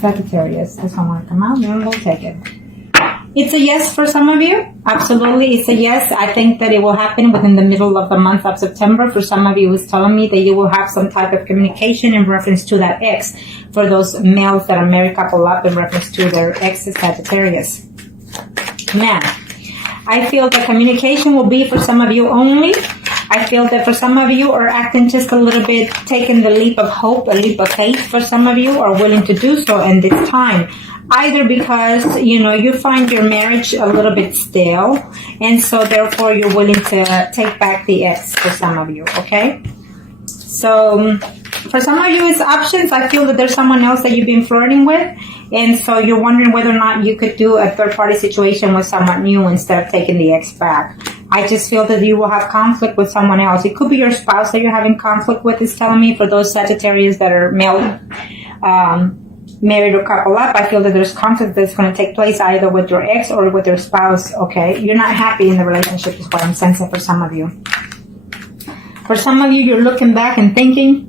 Sagittarius. This one want to come out, and we'll take it. It's a yes for some of you. Absolutely, it's a yes. I think that it will happen within the middle of the month of September. For some of you, it's telling me that you will have some type of communication in reference to that ex. For those males that are married, couple up in reference to their ex Sagittarius. Now, I feel the communication will be for some of you only. I feel that for some of you are acting just a little bit, taking the leap of hope, a leap of faith. For some of you are willing to do so in this time. Either because, you find your marriage a little bit stale, and so therefore you're willing to take back the ex for some of you, okay? So for some of you, it's options. I feel that there's someone else that you've been flirting with, and so you're wondering whether or not you could do a third-party situation with someone new instead of taking the ex back. I just feel that you will have conflict with someone else. It could be your spouse that you're having conflict with, is telling me, for those Sagittarius that are male, married or couple up. I feel that there's conflict that's going to take place either with your ex or with your spouse, okay? You're not happy in the relationship is what I'm sensing for some of you. For some of you, you're looking back and thinking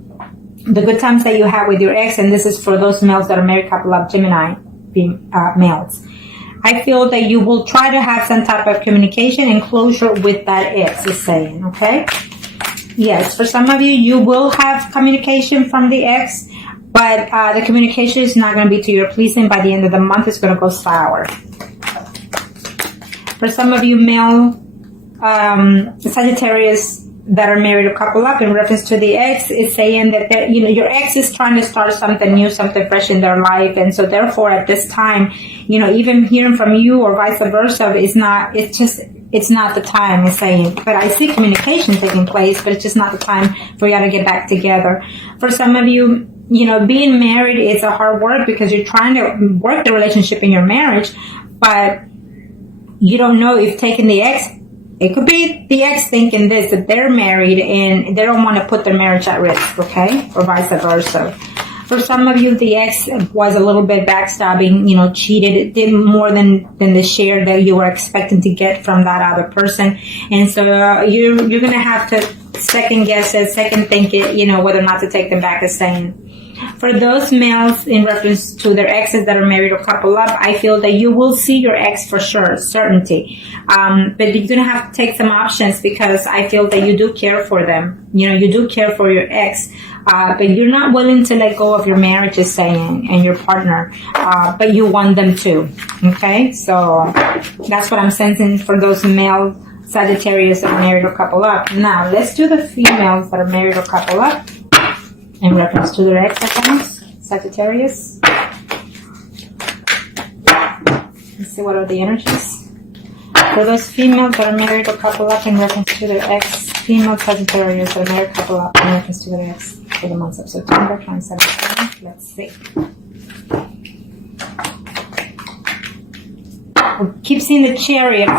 the good times that you had with your ex, and this is for those males that are married, couple up, Gemini males. I feel that you will try to have some type of communication and closure with that ex, is saying, okay? Yes, for some of you, you will have communication from the ex, but the communication is not going to be to your pleasing. By the end of the month, it's going to go sour. For some of you male Sagittarius that are married or couple up, in reference to the ex, is saying that your ex is trying to start something new, something fresh in their life, and so therefore at this time, even hearing from you or vice versa is not. It's not the time, it's saying. But I see communication taking place, but it's just not the time for y'all to get back together. For some of you, being married is a hard work because you're trying to work the relationship in your marriage, but you don't know if taking the ex, it could be the ex thinking this, that they're married and they don't want to put their marriage at risk, okay? Or vice versa. For some of you, the ex was a little bit backstabbing, cheated. It did more than the share that you were expecting to get from that other person. And so you're going to have to second guess it, second think it, whether or not to take them back, as saying. For those males in reference to their exes that are married or couple up, I feel that you will see your ex for sure, certainty. But you're going to have to take some options because I feel that you do care for them. You do care for your ex. But you're not willing to let go of your marriage, is saying, and your partner. But you want them to. Okay? So that's what I'm sensing for those male Sagittarius that are married or couple up. Now, let's do the females that are married or couple up in reference to their ex accounts. Sagittarius. Let's see what are the energies. For those females that are married or couple up in reference to their ex, female Sagittarius that are married or couple up in reference to their ex for the months of September 2017. Let's see. We keep seeing the Chariot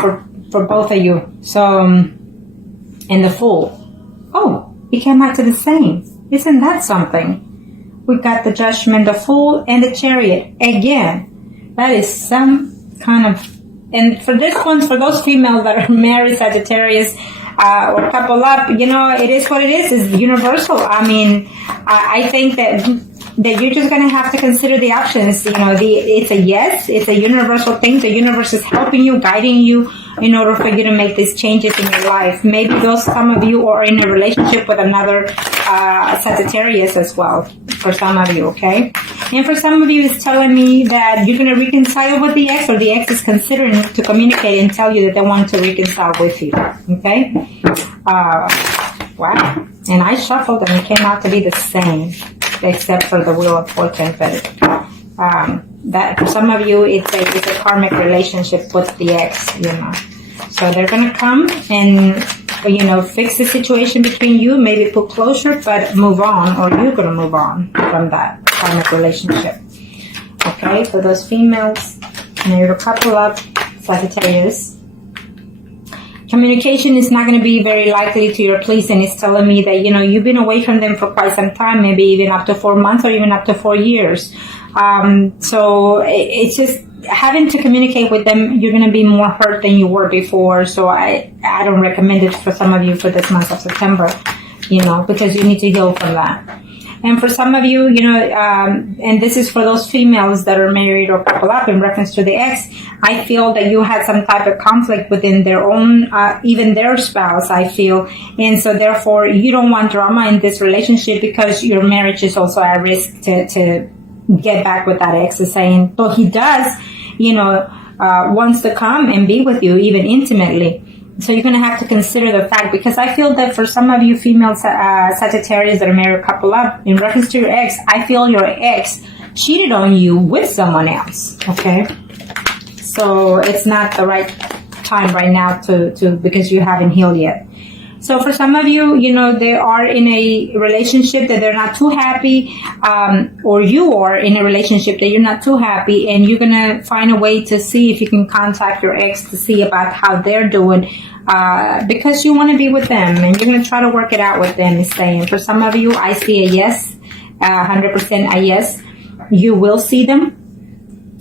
for both of you. So, and the Fool. Oh, it came out to the same. Isn't that something? We got the Judgment, the Fool, and the Chariot. Again, that is some kind of... And for this one, for those females that are married, Sagittarius, or couple up, it is what it is. It's universal. I mean, I think that you're just going to have to consider the options. It's a yes. It's a universal thing. The universe is helping you, guiding you in order for you to make these changes in your life. Maybe some of you are in a relationship with another Sagittarius as well. For some of you, okay? And for some of you, it's telling me that you're going to reconcile with the ex, or the ex is considering to communicate and tell you that they want to reconcile with you, okay? Wow. And I shuffled and it came out to be the same, except for the Wheel of Fortune. But that for some of you, it's a karmic relationship with the ex, So they're going to come and, fix the situation between you, maybe put closure, but move on, or you're going to move on from that karmic relationship. Okay, for those females, married or couple up, Sagittarius. Communication is not going to be very likely to your pleasing. It's telling me that, you've been away from them for quite some time, maybe even up to 4 months or even up to 4 years. So it's just having to communicate with them. You're going to be more hurt than you were before. So I don't recommend it for some of you for this month of September, because you need to heal from that. And for some of you, and this is for those females that are married or couple up in reference to the ex, I feel that you had some type of conflict within their own, even their spouse, I feel. And so therefore, you don't want drama in this relationship because your marriage is also at risk to get back with that ex, is saying. So he does, wants to come and be with you, even intimately. So you're going to have to consider the fact, because I feel that for some of you female Sagittarius that are married couple up, in reference to your ex, I feel your ex cheated on you with someone else, okay? So it's not the right time right now to because you haven't healed yet. So for some of you, they are in a relationship that they're not too happy, or you are in a relationship that you're not too happy, and you're going to find a way to see if you can contact your ex to see about how they're doing, because you want to be with them, and you're going to try to work it out with them, is saying. For some of you, I see a yes, 100% a yes. You will see them.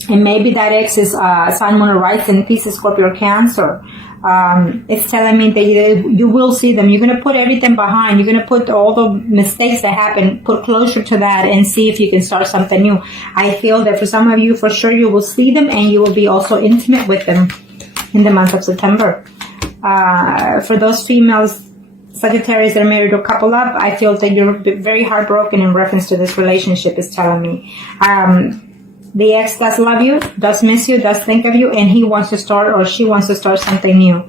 And maybe that ex is Sun, Moon, or Rising, Pisces, Scorpio, or Cancer. It's telling me that you will see them. You're going to put everything behind. You're going to put all the mistakes that happen, put closure to that, and see if you can start something new. I feel that for some of you, for sure, you will see them, and you will be also intimate with them in the month of September. For those females, Sagittarius that are married or couple up, I feel that you're very heartbroken in reference to this relationship, is telling me. The ex does love you, does miss you, does think of you, and he wants to start, or she wants to start something new.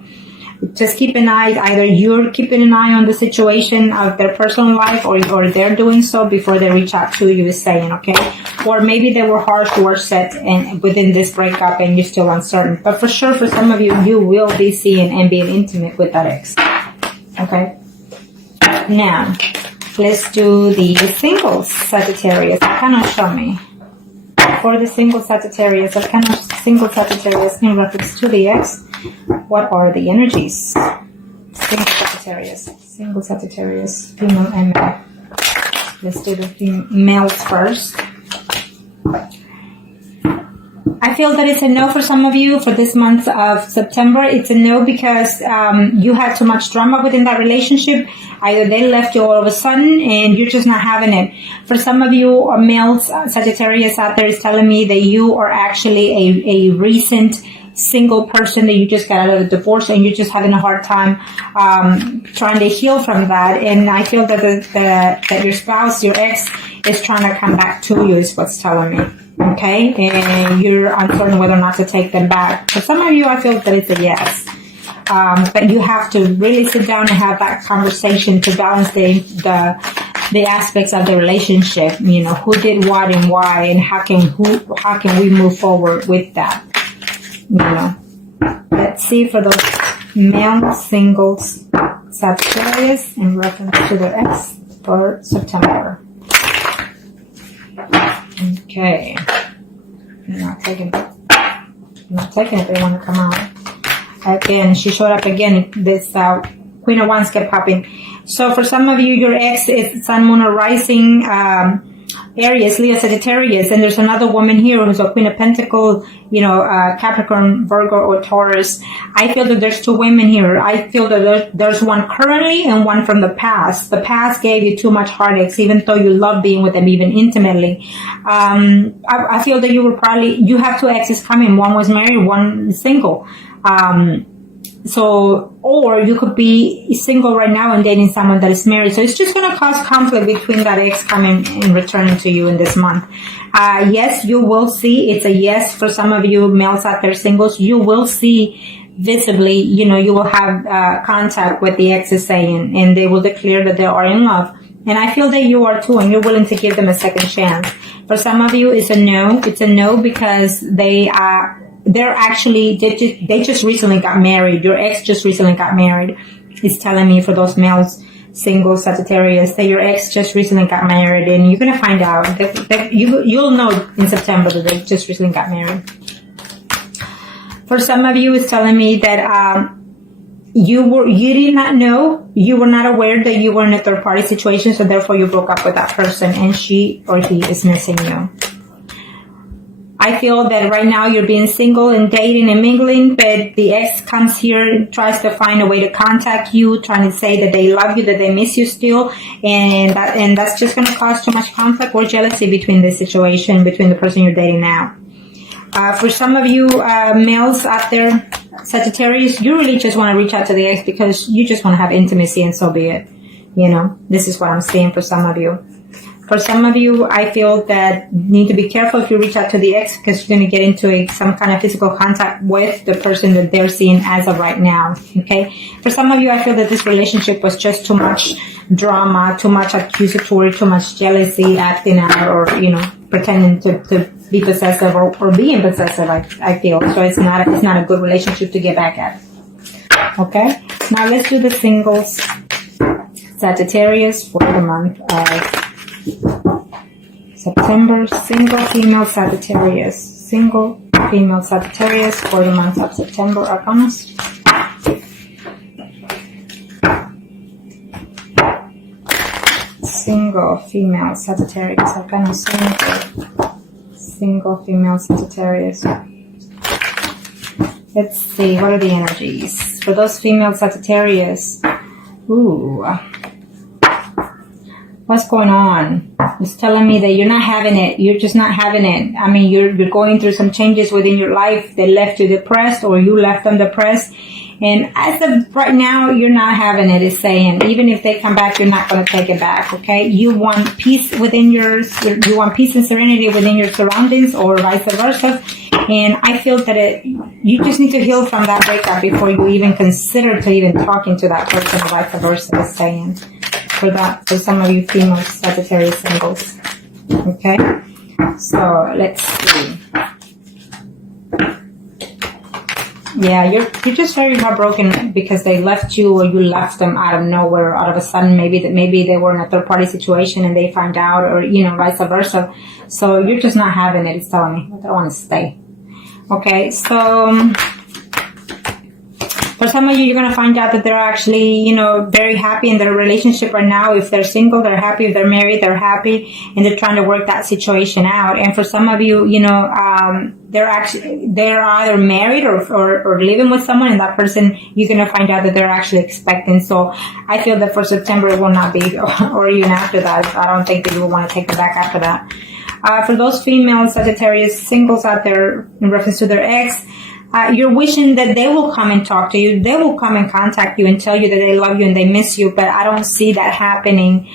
Just keep an eye, either you're keeping an eye on the situation of their personal life, or they're doing so before they reach out to you, is saying, okay? Or maybe they were harsh words said and within this breakup and you're still uncertain. But for sure, for some of you, you will be seeing and being intimate with that ex. Okay? Now, let's do the singles Sagittarius. Kind of show me. For the single Sagittarius, what kind of single Sagittarius in reference to the ex? What are the energies? Single Sagittarius, female and male. Let's do the males first. I feel that it's a no for some of you for this month of September. It's a no because you had too much drama within that relationship. Either they left you all of a sudden and you're just not having it. For some of you males, Sagittarius out there is telling me that you are actually a recent single person, that you just got out of a divorce and you're just having a hard time trying to heal from that. And I feel that that your spouse, your ex, is trying to come back to you, is what's telling me. Okay, and you're uncertain whether or not to take them back. For some of you, I feel that it's a yes. But you have to really sit down and have that conversation to balance the aspects of the relationship. Who did what and why, and how can we move forward with that? Let's see for those male singles Sagittarius in reference to their ex for September. Okay. I'm not taking it. They want to come out. Again, she showed up again. This Queen of Wands kept popping. So for some of you, your ex is Sun, Moon, or Rising, Aries, Leo, Sagittarius, and there's another woman here who's a Queen of Pentacles, Capricorn, Virgo, or Taurus. I feel that there's two women here. I feel that there's one currently and one from the past. The past gave you too much heartaches, even though you love being with them, even intimately. I feel that you have two exes coming. One was married, one single. Or you could be single right now and dating someone that is married. So it's just going to cause conflict between that ex coming and returning to you in this month. Yes, you will see. It's a yes for some of you males out there, singles. You will see visibly, you will have contact with the ex is saying, and they will declare that they are in love. And I feel that you are too, and you're willing to give them a second chance. For some of you, it's a no. It's a no because they just recently got married. Your ex just recently got married. It's telling me for those males, single Sagittarius, that your ex just recently got married, and you're gonna find out that you'll know in September that they just recently got married. For some of you, it's telling me that you did not know, you were not aware that you were in a third party situation, so therefore you broke up with that person, and she or he is missing you. I feel that right now you're being single and dating and mingling, but the ex comes here and tries to find a way to contact you, trying to say that they love you, that they miss you still, and that's just going to cause too much conflict or jealousy between this situation, between the person you're dating now. For some of you males out there, Sagittarius, you really just want to reach out to the ex because you just want to have intimacy, and so be it. You know, this is what I'm seeing for some of you. For some of you, I feel that you need to be careful if you reach out to the ex because you're going to get into some kind of physical contact with the person that they're seeing as of right now. Okay. For some of you, I feel that this relationship was just too much drama, too much accusatory, too much jealousy, acting out, or, you know, pretending to be possessive or being possessive, I feel. So it's not a good relationship to get back at. Okay. Now let's do the singles. Sagittarius for the month of September. Single female Sagittarius. Single female Sagittarius for the month of September. Arcanas. Single female Sagittarius. Arcana. Single female Sagittarius. Let's see, what are the energies for those female Sagittarius? Ooh, what's going on? It's telling me that you're not having it. You're just not having it. I mean, you're going through some changes within your life that left you depressed, or you left them depressed. And as of right now, you're not having it. It's saying, even if they come back, you're not going to take it back. Okay. You want peace within you want peace and serenity within your surroundings, or vice versa. And I feel that you just need to heal from that breakup before you even consider to even talking to that person, or vice versa. It's saying for some of you female Sagittarius singles. Okay. So let's see. Yeah, you're just very heartbroken because they left you, or you left them out of nowhere, out of a sudden. Maybe they were in a third party situation and they found out, or, you know, vice versa. So you're just not having it. It's telling me, I don't want to stay. Okay, so for some of you, you're going to find out that they're actually, you know, very happy in their relationship right now. If they're single, they're happy. If they're married, they're happy, and they're trying to work that situation out. And for some of you, you know, they're either married or living with someone, and that person, you're going to find out that they're actually expecting. So I feel that for September, it will not be, or even after that. I don't think that you will want to take it back after that. For those female Sagittarius singles out there in reference to their ex, you're wishing that they will come and talk to you. They will come and contact you and tell you that they love you and they miss you. But I don't see that happening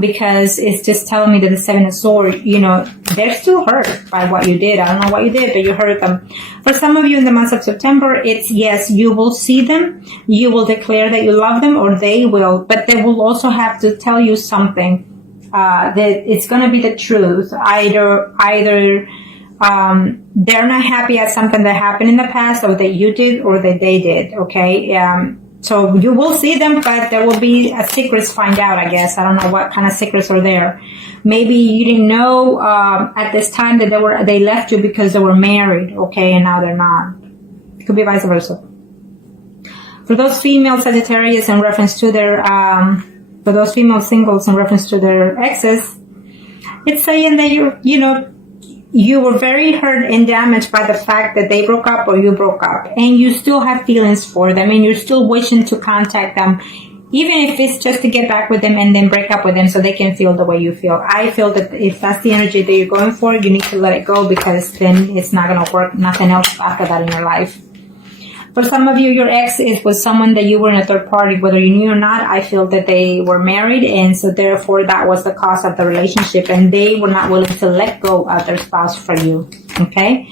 because it's just telling me that the Seven of Swords, you know, they're still hurt by what you did. I don't know what you did, but you hurt them. For some of you in the month of September, it's yes, you will see them. You will declare that you love them, or they will. But they will also have to tell you something. That it's going to be the truth. Either they're not happy at something that happened in the past, or that you did, or that they did. Okay. So you will see them, but there will be a secrets find out, I guess. I don't know what kind of secrets are there. Maybe you didn't know, at this time that they left you because they were married. Okay. And now they're not. It could be vice versa. For those female Sagittarius in reference to their, for those female singles in reference to their exes, it's saying that you were very hurt and damaged by the fact that they broke up or you broke up, and you still have feelings for them, and you're still wishing to contact them, even if it's just to get back with them and then break up with them so they can feel the way you feel. I feel that if that's the energy that you're going for, you need to let it go, because then it's not going to work. Nothing else after that in your life. For some of you, your ex was someone that you were in a third party, whether you knew or not. I feel that they were married, and so therefore that was the cause of the relationship, and they were not willing to let go of their spouse for you. Okay?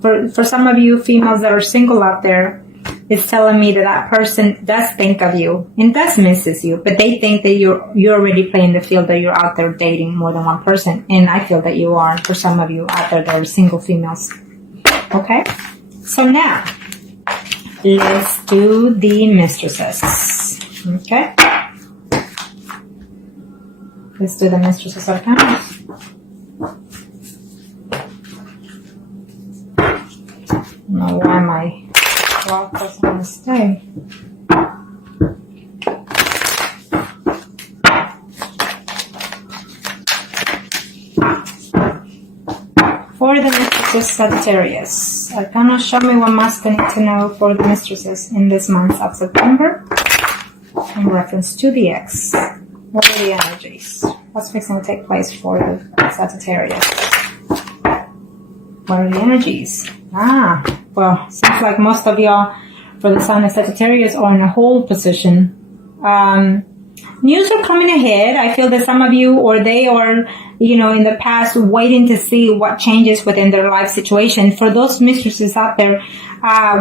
For some of you females that are single out there, it's telling me that that person does think of you and does misses you, but they think that you're already playing the field, that you're out there dating more than one person, and I feel that you are. For some of you out there that are single females. Okay? So now, let's do the mistresses. Okay? Let's do the mistresses arcana. I don't know why my clock doesn't want to stay. For the Mistresses Sagittarius. Arcana, show me what masculine need to know for the mistresses in this month of September in reference to the ex. What are the energies? What's fixing to take place for the Sagittarius? What are the energies? Well, seems like most of y'all for the sign of Sagittarius are in a hold position. News are coming ahead. I feel that some of you, or they are, in the past waiting to see what changes within their life situation. For those mistresses out there,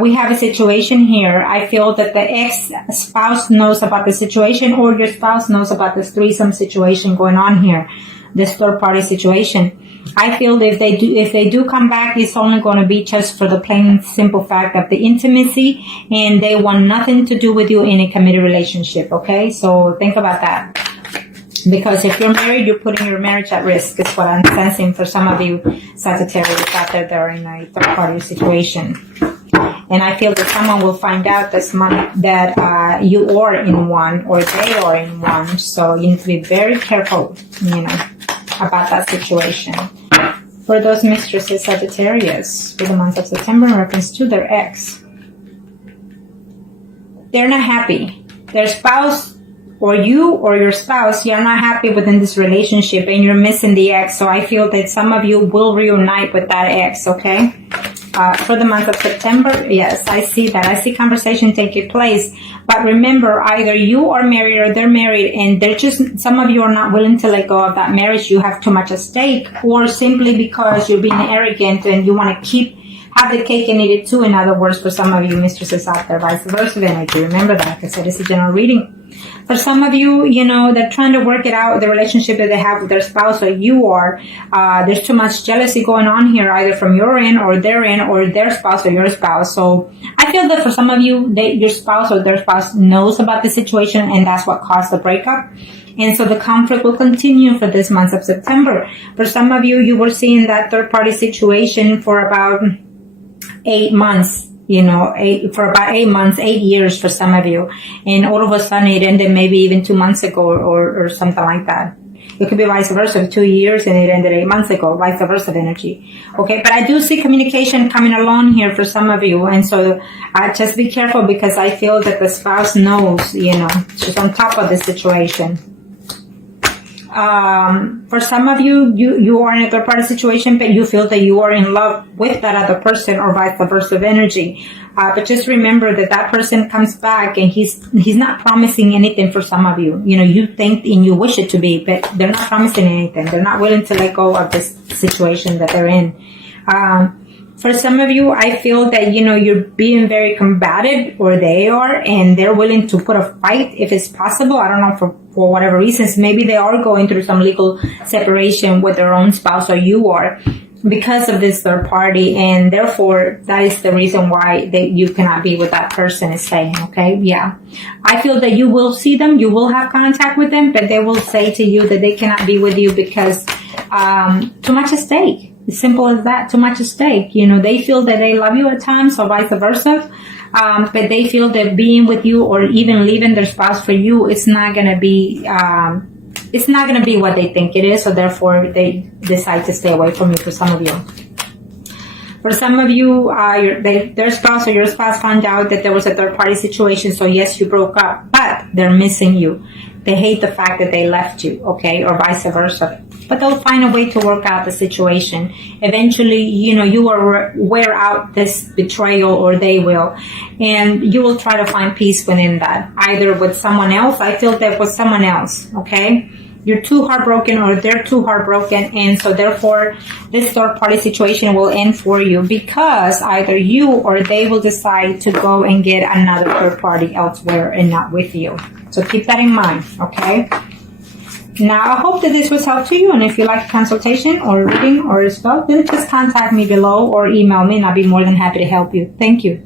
we have a situation here. I feel that the ex-spouse knows about the situation, or your spouse knows about this threesome situation going on here, this third-party situation. I feel that if they do come back, it's only going to be just for the plain simple fact of the intimacy, and they want nothing to do with you in a committed relationship. Okay, so think about that, because if you're married, you're putting your marriage at risk. Is what I'm sensing for some of you Sagittarius out there that are in a third-party situation. And I feel that someone will find out this month that you are in one, or they are in one. So you need to be very careful, about that situation. For those mistresses Sagittarius for the month of September in reference to their ex, they're not happy. Their spouse, or you or your spouse, you're not happy within this relationship, and you're missing the ex. So I feel that some of you will reunite with that ex. Okay. For the month of September, yes, I see that. I see conversation taking place. But remember, either you are married or they're married, and they're just, some of you are not willing to let go of that marriage. You have too much at stake, or simply because you're being arrogant and you want to have the cake and eat it too. In other words, for some of you mistresses out there, vice versa energy. Remember that, because it is a general reading. For some of you, they're trying to work it out, the relationship that they have with their spouse, or you are. There's too much jealousy going on here, either from your end or their end, or their spouse or your spouse. So I feel that for some of you, your spouse or their spouse knows about the situation, and that's what caused the breakup. And so the conflict will continue for this month of September. For some of you, you were seeing that third-party situation for about 8 months. For about 8 months, 8 years for some of you. And all of a sudden it ended maybe even 2 months ago or something like that. It could be vice versa, 2 years and it ended 8 months ago, vice versa energy. Okay, but I do see communication coming along here for some of you. And so just be careful, because I feel that the spouse knows, she's on top of the situation. For some of you, you are in a third party situation, but you feel that you are in love with that other person, or vice versa energy. But just remember that person comes back, and he's not promising anything for some of you. You think and you wish it to be, but they're not promising anything. They're not willing to let go of this situation that they're in. For some of you, I feel that, you're being very combative, or they are, and they're willing to put a fight if it's possible. I don't know, for whatever reasons. Maybe they are going through some legal separation with their own spouse, or you are, because of this third party, and therefore that is the reason why you cannot be with that person, is saying, okay? Yeah. I feel that you will see them, you will have contact with them, but they will say to you that they cannot be with you because too much at stake. As simple as that, too much at stake. They feel that they love you at times, or vice versa. But they feel that being with you, or even leaving their spouse for you, it's not going to be what they think it is. So therefore they decide to stay away from you, for some of you. For some of you, their spouse or your spouse found out that there was a third party situation. So yes, you broke up, but they're missing you. They hate the fact that they left you, okay, or vice versa. But they'll find a way to work out the situation. Eventually, you will wear out this betrayal, or they will. And you will try to find peace within that. Either with someone else. I feel that with someone else, okay? You're too heartbroken, or they're too heartbroken. And so therefore, this third party situation will end for you, because either you or they will decide to go and get another third party elsewhere and not with you. So keep that in mind, okay? Now, I hope that this was helpful to you, and if you like a consultation or reading or a spell, then just contact me below or email me, and I'll be more than happy to help you. Thank you.